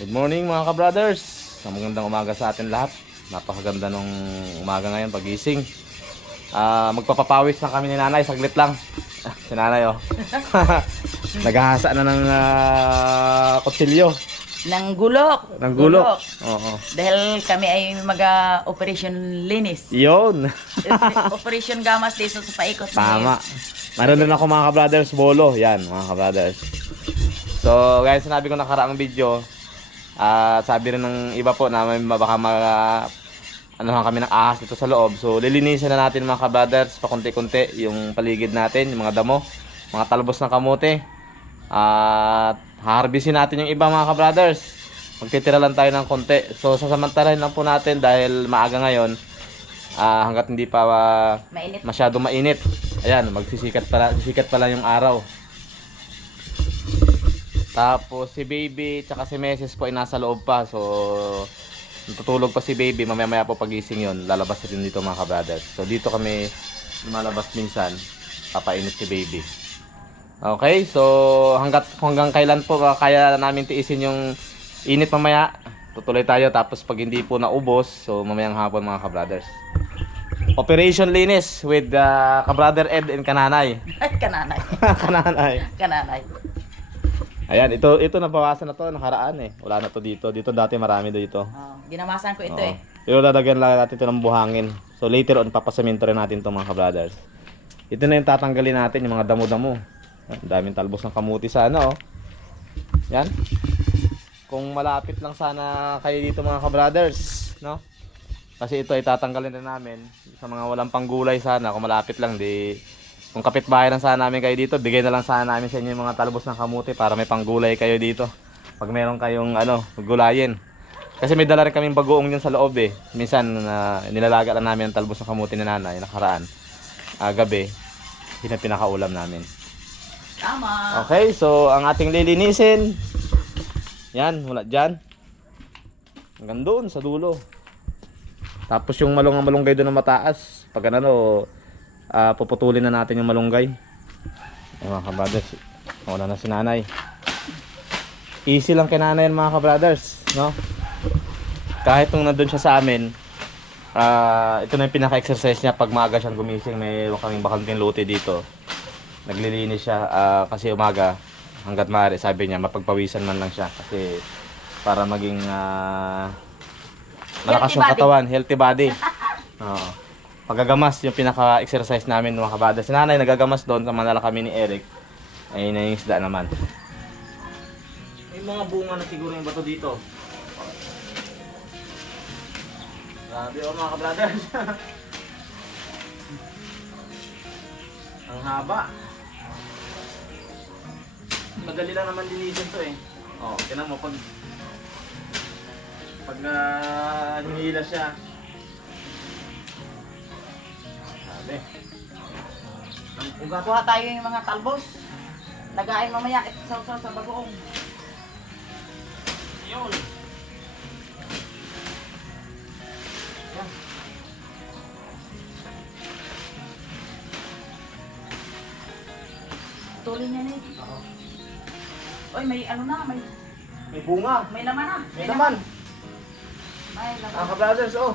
Good morning mga ka-brothers. Magandang umaga sa atin lahat. Napakaganda nung umaga ngayon pagising. Magpapapawis na kami ni nanay, saglit lang. Si nanay oh. Naghahasa na ng kutsilyo. Ng gulok. Ng gulok. Oo. Dahil kami ay mag-operation linis. Yun. Operation gamas dito sa paikot. Tama. Meron din ako mga ka-brothers, bolo. Yan mga ka-brothers. So guys, sinabi ko nakaraang video. Sabi rin ng iba po na may baka anuhan kami ng ahas dito sa loob. So lilinisin na natin mga ka-brothers pakunti-kunti yung paligid natin, yung mga damo, mga talbos ng kamote. At harbisin natin yung iba mga ka-brothers. Magtitira lang tayo ng konti. So sasamantalahin lang po natin dahil maaga ngayon. Hanggat hindi pa Mainit. masyado mainit. Ayan, sisikat pala yung araw. Tapos si baby tsaka si Mrs. po ay nasa loob pa. So natutulog pa si baby. Mamaya po pagising yon, lalabas din dito mga ka-brothers. So dito kami lumalabas minsan. Papainit si baby. Okay, so hanggang kailan po kaya namin tiisin yung init mamaya. Tutuloy tayo, tapos pag hindi po naubos, so mamayang hapon mga ka-brothers. Operation linis with ka-brother Ed and kananay. Ay, kananay. Kananay. Kananay. Ayan, ito nabawasan na to nakaraan eh. Wala na to dito. Dito dati marami dito. Ginamasan ko ito Oo. eh. Pero lalagyan lang natin ito ng buhangin. So later on papasemento rin natin to mga ka-brothers. Ito na yung tatanggalin natin, yung mga damo-damo. Ang daming talbos ng kamuti sana oh. Yan. Kung malapit lang sana kayo dito mga ka-brothers, no? Kasi ito ay tatanggalin na namin sa mga walang panggulay sana. Kung malapit lang, kung kapitbahay lang sana namin kayo dito, bigay na lang sana namin sa inyo yung mga talbos ng kamuti para may panggulay kayo dito. Pag meron kayong gulayin. Kasi may dala rin kaming bagoong dyan sa loob eh. Minsan nilalaga lang namin ang talbos ng kamuti ni nanay nakaraan. Gabi, yun ang pinakaulam namin. Tama. Okay, so ang ating lilinisin. Yan, wala dyan. Hanggang doon sa dulo. Tapos yung malunggay doon na mataas. Pag puputulin na natin yung malunggay. Ay, mga ka-brothers, wala na si nanay. Easy lang kay nanay yan mga ka-brothers, no? Kahit nung nandun siya sa amin, ito na yung pinaka-exercise niya pag maaga siyang gumising. May kaming bakanting lote dito. Naglilinis siya kasi umaga hanggat maaari, sabi niya mapagpawisan man lang siya kasi para maging malakas yung katawan, healthy body. Oo. Pagagamas yung pinaka-exercise namin mga kabada. Si nanay nagagamas doon, samantala kami ni Eric ay nangingisda naman. May mga bunga na siguro yung bato dito. Grabe oh mga kabrothers. Ang haba. Madali lang naman linisin to eh. Oh, tingnan mo pag hinihila siya. Sabi. Kuha tayo yung mga talbos. Lagayin mamaya sa bagoong. Yun. Yan. Tuloy niya na eh. Oo. Oy, may May bunga. may laman na. May naman. May Mga laman. ka-brothers, oh.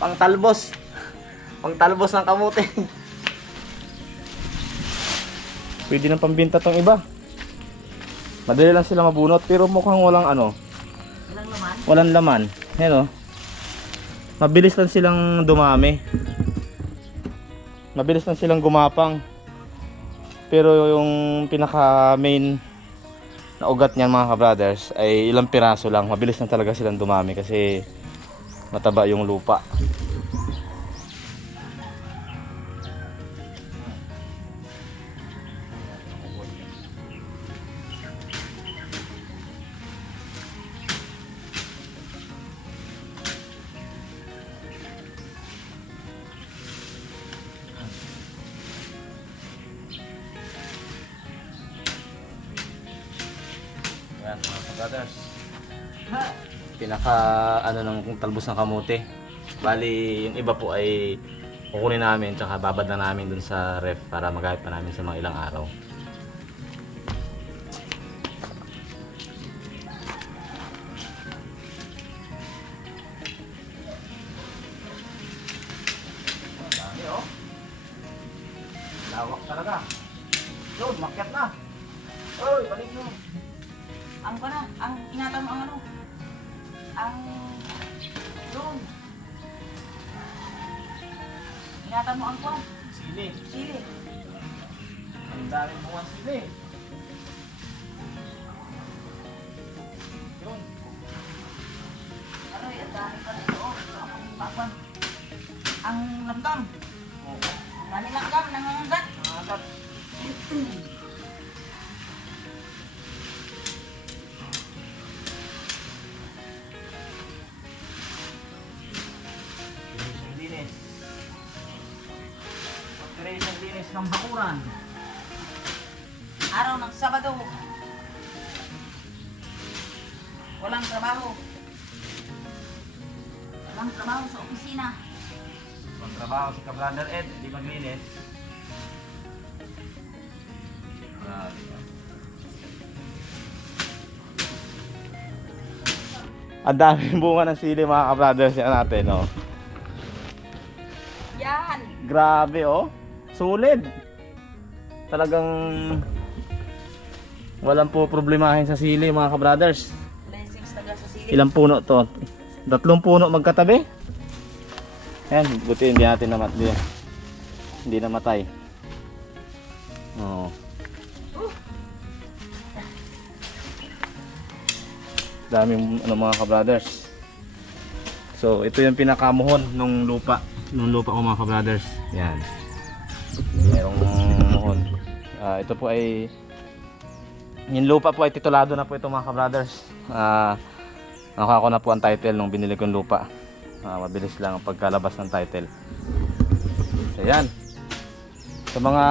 Pangtalbos. Pangtalbos ng kamote. Pwede nang pambinta tong iba. Madali lang sila mabunot pero mukhang walang Walang laman. walang laman. Ayan oh. Mabilis lang silang dumami. Mabilis lang silang gumapang. Pero yung pinaka main na ugat niyan mga ka-brothers ay ilang piraso lang. Mabilis na talaga silang dumami kasi mataba yung lupa. Yan mga ka-brothers. Pinaka ng talbos ng kamote. Bali yung iba po ay kukunin namin tsaka babad na namin dun sa ref para magamit pa namin sa mga ilang araw. ang ingatan mo ang ano. Ang yun. Ingatan mo ang kwan. Sili. Sili. Ang daming bunga sili. Yun. Ano ang dami pa rin doon. Ito ang pakwan. Ang langgam. Oo. Dami langgam, nangangagat. Agad. Linis. Operation linis ng bakuran. Araw ng Sabado. Walang trabaho. Walang trabaho sa opisina. Magtrabaho si Ka-Brother Ed, hindi maglinis. Ang daming bunga ng sili mga ka-brothers yan natin, no? Yan. Grabe, oh. Sulit. Talagang walang po problemahin sa sili mga ka-brothers. Blessings taga sa sili. Ilang puno to? 3 puno magkatabi. Ayan, buti hindi natin namatay. Hindi namatay. Oo. Daming ano mga ka-brothers. So, ito yung pinakamuhon nung lupa. Nung lupa ko mga ka-brothers. Yan. Merong muhon. Ito po ay yung lupa po ay titulado na po ito mga ka-brothers. Nakuha ko na po ang title nung binili kong lupa. Mabilis lang ang pagkalabas ng title. So, yan. Sa mga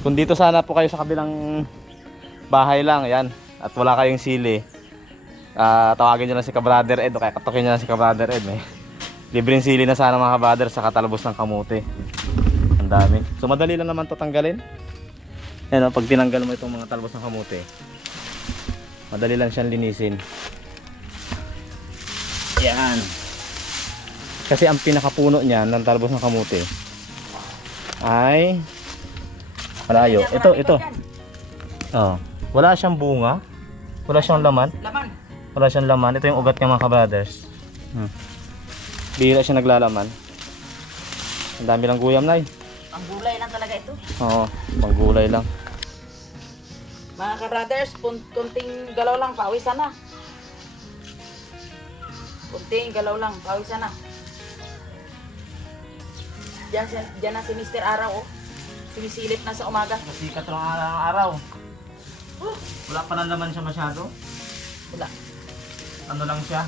kung dito sana po kayo sa kabilang bahay lang, yan. At wala kayong sili. Tawagin nyo lang si Ka-Brother Ed o kaya katukin nyo lang si Ka-Brother Ed. Libreng sili na sana mga ka-brother sa katalbos ng kamote. Ang dami. So madali lang naman to tanggalin. Yan, pag tinanggal mo itong mga talbos ng kamote, madali lang siyang linisin. Yan. Kasi ang pinakapuno niya ng talbos ng kamote ay malayo. Ito. Oh, wala siyang bunga. Wala siyang laman. Laman. Wala siyang laman. Ito yung ugat niya mga ka-brothers. Bihira siya naglalaman. Ang dami lang guyam na eh. Ang gulay lang talaga ito. Oo, pang gulay lang. Mga ka-brothers, kunting galaw lang, pawisan na. Kunting galaw lang, pawisan na. Diyan na si Mr. Araw, oh. Sumisilip na sa umaga. Masikat ng araw. Wala pa lang naman siya masyado. Wala. Ano lang siya?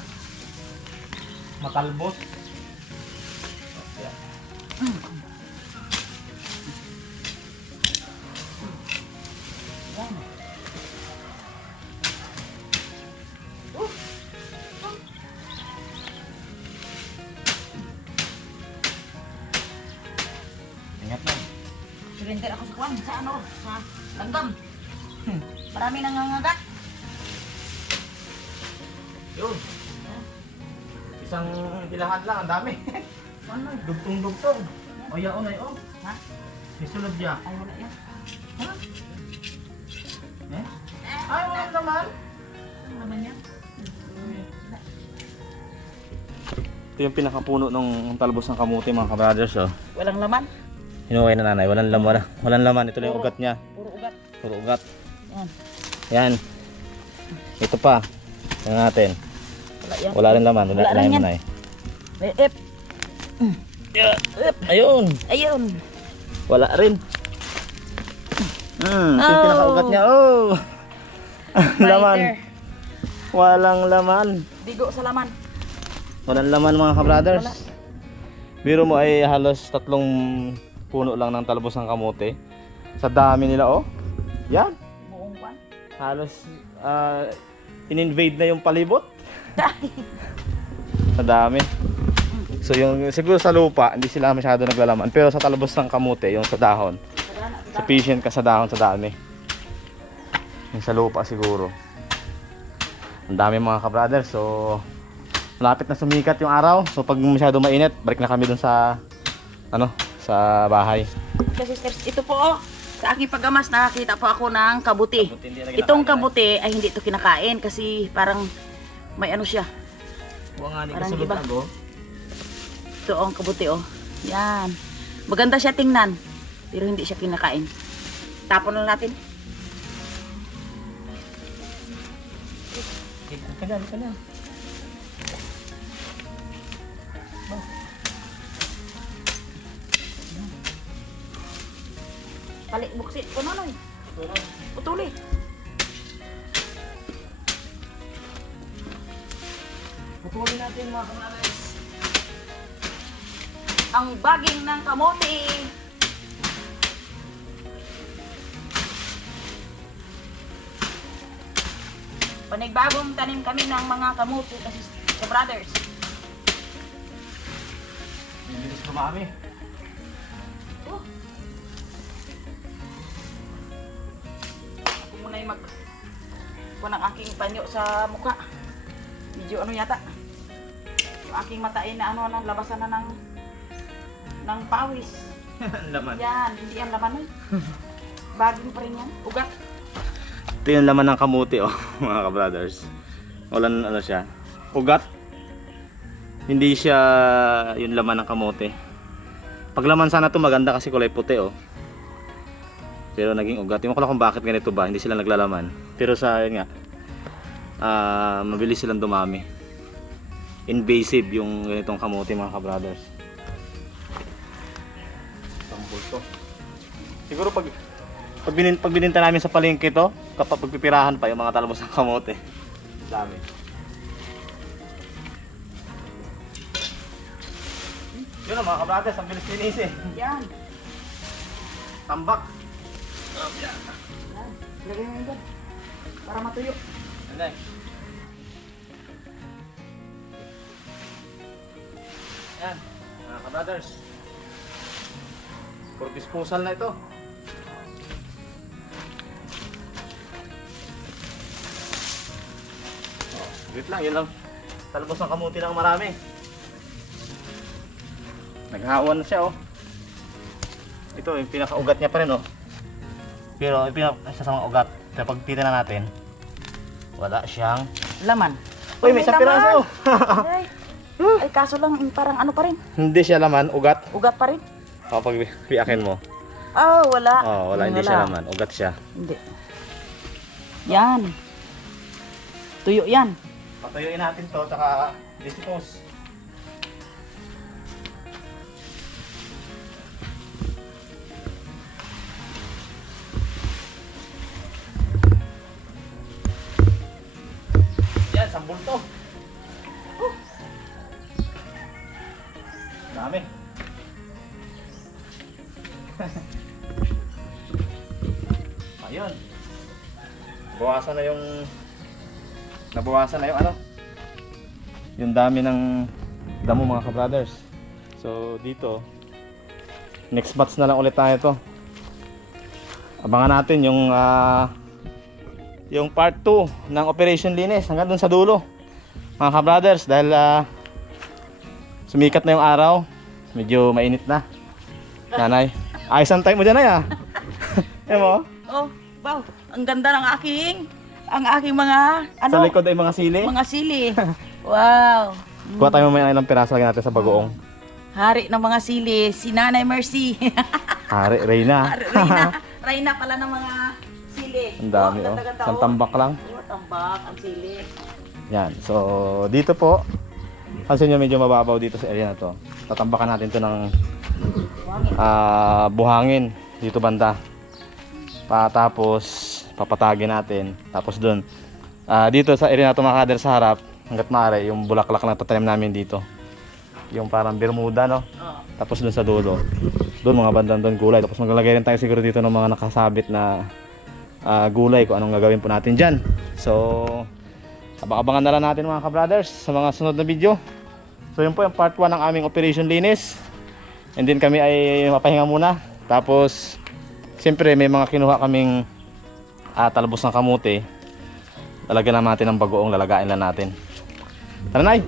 Matalbos. Yan. Ingat lang. Surrender ako sa kwan, sa ano, sa langgam. Marami nangangagat. Yun. Isang bilahan lang, ang dami. Ano? Dugtong-dugtong. O yaon ay oh. Ha? May sulod niya. Ay, wala yan. Ha? Eh? Ay, wala naman. Ano naman yan? Ito yung pinakapuno ng talbos ng kamuti mga ka-brothers, oh. Walang laman. Hinuway na nanay, walang laman. Walang laman, ito lang yung ugat niya. Puro ugat. Puro ugat. Yan. Yan. Ito pa. Tingnan natin. Wala yan. Wala rin laman, wala Wala rin rin yan. nanay. Ep. Ayun. Ayun. Wala rin. Ito yung Oh. pinakaugat niya. Oh. Laman. Fighter. Walang laman. Bigo sa laman. Walang laman mga ka-brothers. Wala. Biro mo ay halos 3 puno lang ng talbos ng kamote. Sa dami nila, oh. Yan. Buong kwan. Halos in-invade na yung palibot. Sa dami. So yung siguro sa lupa, hindi sila masyado naglalaman. Pero sa talbos ng kamote, yung sa dahon, sufficient ka sa dahon sa dami. Yung sa lupa siguro. Ang dami mga ka-brothers. So malapit na sumikat yung araw. So pag masyado mainit, balik na kami dun sa ano, sa bahay. Kasi ito po, oh. Sa aking paggamas, nakakita po ako ng kabuti. Kabuti, hindi na Itong kinakain, kabuti ay hindi ito kinakain kasi parang may ano siya. Huwag nga di Parang kasulog iba. ako. Ito ang kabuti oh. Yan. Maganda siya tingnan. Pero hindi siya kinakain. Tapon lang natin. Kanya. Tali, buksit ko na lang. Putuli. Putulin natin mga kamalays. Ang baging ng kamote. Panigbagong tanim kami ng mga kamote kasi sa brothers. Bibilis kumami. Oh. Ako muna yung kuha ng aking panyo sa mukha. Medyo ano yata. Yung aking mata ay na ano, labasan na ng pawis. Laman. Yan, hindi yan laman nun. Baging pa rin yan. Ugat. Ito yung laman ng kamuti oh, mga ka-brothers. Walang ano siya. Ugat. Hindi siya yung laman ng kamote. Pag laman sana to maganda kasi kulay puti oh. Pero naging ugat. Ewan ko lang kung bakit ganito ba. Hindi sila naglalaman. Pero sa yun nga, mabilis silang dumami. Invasive yung ganitong kamote mga ka-brothers. Tambol to. Siguro pag bininta namin sa palengke to, kapag pagpipirahan pa yung mga talbos ng kamote. Dami. Yun ang mga ka-brothers, ang bilis linis eh. Yan. Tambak. Yan. Lagay mo yun dyan. Para matuyo. Ano yan, mga ka-brothers. For disposal na ito. Wait lang, yun lang. Talbos ng kamuti lang marami. Naghawan na siya oh. Ito yung pinaka-ugat niya pa rin oh. Pero yung pinaka sa mga ugat, kapag titignan natin, wala siyang Laman. uy, may isang piraso! Ay, kaso lang, parang ano pa rin. Hindi siya laman, ugat. Ugat pa rin. Kapag piakin mo, Oh, wala. wala, hindi siya laman, ugat siya. Hindi. Yan. Tuyo yan. Patuyuin natin to, tsaka dispose. Yan, sambul to. Dami. Ayun. Nabawasan na yung ano. Yung dami ng damo mga ka-brothers. So dito, next batch na lang ulit tayo to. Abangan natin yung part 2 ng Operation Linis hanggang dun sa dulo. Mga ka-brothers, dahil sumikat na yung araw, medyo mainit na. Nanay, ayos ang time mo dyan ay ah. Ayan mo? Oh, wow. Ang ganda ng aking mga, Sa likod ay mga sili. mga sili. Wow. Kuha tayo mamaya ng ilang piraso lagyan natin sa bagoong. Hari ng mga sili, si Nanay Mercy. Hari, Reyna. Reyna pala ng mga sili. Ang dami oh. Ganda-ganda, Isang tambak lang. Oh, tambak, ang sili. Yan. So, dito po, pansin nyo medyo mababaw dito sa area na to. Tatambakan natin to ng buhangin dito banda. Tapos, papatagin natin. Tapos dun, dito sa area na to mga kader sa harap, hanggat maaari, yung bulaklak na tatanim namin dito. Yung parang bermuda, no? Oh. Tapos dun sa dulo. Doon mga bandang doon gulay. Tapos maglalagay rin tayo siguro dito ng mga nakasabit na gulay kung anong gagawin po natin dyan. So, abang-abangan na lang natin mga ka-brothers sa mga sunod na video. So yun po yung part 1 ng aming Operation Linis. And then kami ay mapahinga muna. Tapos, siyempre may mga kinuha kaming talbos ng kamote. Lalagyan natin ng bagoong, lalagain lang natin. Tara, Nay!